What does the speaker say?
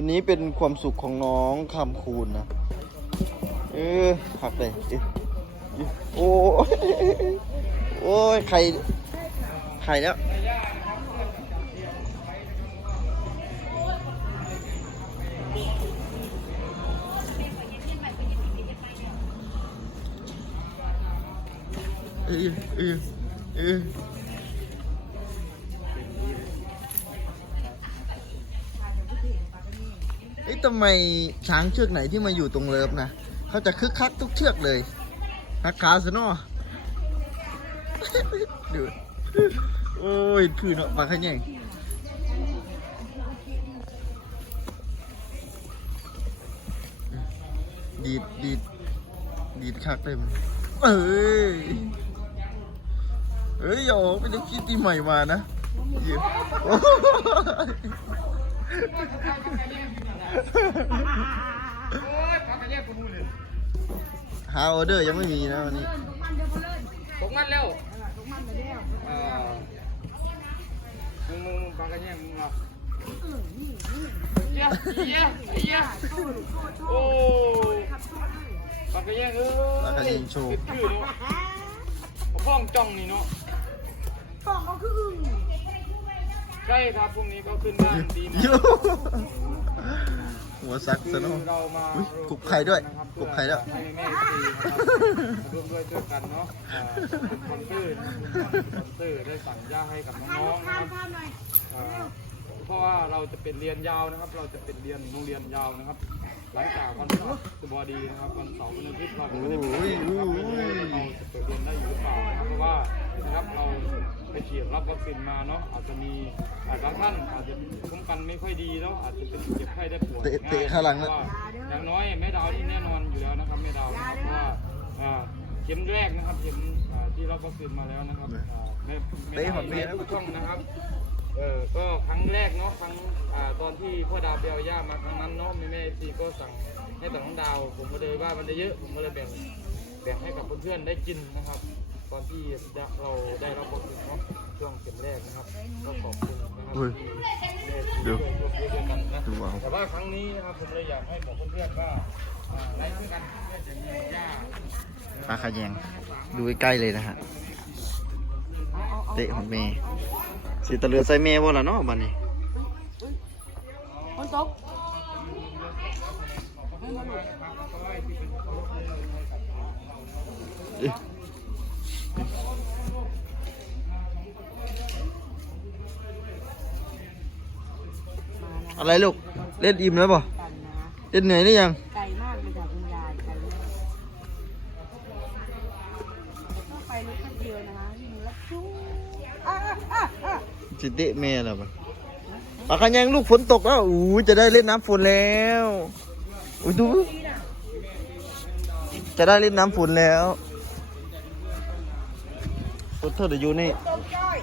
วันนี้เป็นความสุขของน้องคำคูณนะ เออหักเลยเอ๊ะเอ๊ะโอ้ยโอ้ยใครใครแล้วเออเออเออ เอ๊ะทำไมช้างเชือกไหนที่มาอยู่ตรงเลิฟนะเขาจะคึกคักทุกเชือกเลยฮักขาซะเนาะดูโอ้ยพื้นเนาะปลาขะแยงดีดดีดดีดคักเลยมันเอ้ยเฮ้ยอย่าออกไปดูคลิปที่ใหม่มานะโอ้ หาออเดอร์ยังไม่มีนะวันนี้ตกมันแล้วเออมึงมึงปากกันแย่งมึงเหรอเหี้ยเหี้ยเหี้ยโอ้ปากกันแย่งเอ้ยปากกาแยงโชว์ติดชื่อเนาะฟ้องจ้องนี่เนาะกล่องเขาคืออึ่ง ใช่ครับพรุ่งนี้ก็ขึ้นบ้านดีมากโย่หัวซักซะเนาะเรามาอุ๊ยกรุบไข่ด้วยกรุบไข่ด้วย ให้แม่ดีนะครับร่วมด้วยช่วยกันเนาะอ่าเป็นคอนเตอร์นะคอนเตอร์ได้สั่งย่าให้กับน้องๆนะครับทานหน่อยอ่าเพราะว่าเราจะเป็นเรียนยาวนะครับ เราจะเป็นเรียนโรงเรียนยาวนะครับ หลังจากวันพฤหัสบดีนะครับวันเสาร์วันอาทิตย์เราไม่ได้ไปเรียนนะครับไม่รู้ว่าเราจะเปิดเรียนได้อยู่หรือเปล่านะครับเพราะว่านะครับเราไปฉีดรับวัคซีนมาเนาะอาจจะมีอ่าบาง ท่านอาจจะคุ้มกันไม่ค่อยดีเนาะอาจจะเป็นเจ็บไข้ได้ป่วยเตะเตะข้างหลังนะ เพระว่อย่างน้อยแม่ดาวนี่แน่นอนอยู่แล้วนะครับแม่ดาวนะครับเพราะว่าอ่าเข็มแรกนะครับเข็มอ่าที่รับวัคซีนมาแล้วนะครับอ่าแม่แม่ดาวแม่ทุกช่องนะครับเออก็ครั้งแรกเนาะครั้งอ่าตอนที่พ่อดาวเบลย่ามาครั้งนั้นเนาะแม่แม่ซีก็สั่งให้แต่น้องดาว ผมก็เลยว่ามันได้เยอะผมก็เลยแบ่งแบ่งให้กับเพื่อนๆได้กินนะครับ ตอนที่เราได้รับวัคซีนเนาะช่วงเข็มแรกนะครับ ก็ขอบคุณนะครับ อุ้ยที่ดูได้ช่วยช่วยกันนะดูเอาแต่ว่าครั้งนี้นะครับผมเลยอยากให้บอกเพื่อนๆว่าอ่าไลฟ์ด้วยกันเพื่อจะมีย่าปลาขะแยงดูใกล้ๆเลยนะฮะเตะของเมย์สิตะเลือใส่เมย์บ่ล่ะเนาะบัดนี้มันตก อะไรลูก เล่นอิ่มแล้วป่ะกันนะเล่นเหนื่อยหรือยัง ไกลมากเลยค่ะคุณยายไกลมากก็ไปรถคันเดียวนะคะวิ่งแล้วจุ๊อะอะอะสิเตะแม่แล้วป่ะปลาคันยังลูกฝนตกแล้วอู้จะได้เล่นน้ำฝนแล้วอู้ดู จะได้เล่นน้ำฝนแล้วรถเธอเดี๋ยวอยู่นี่ตกจ้อย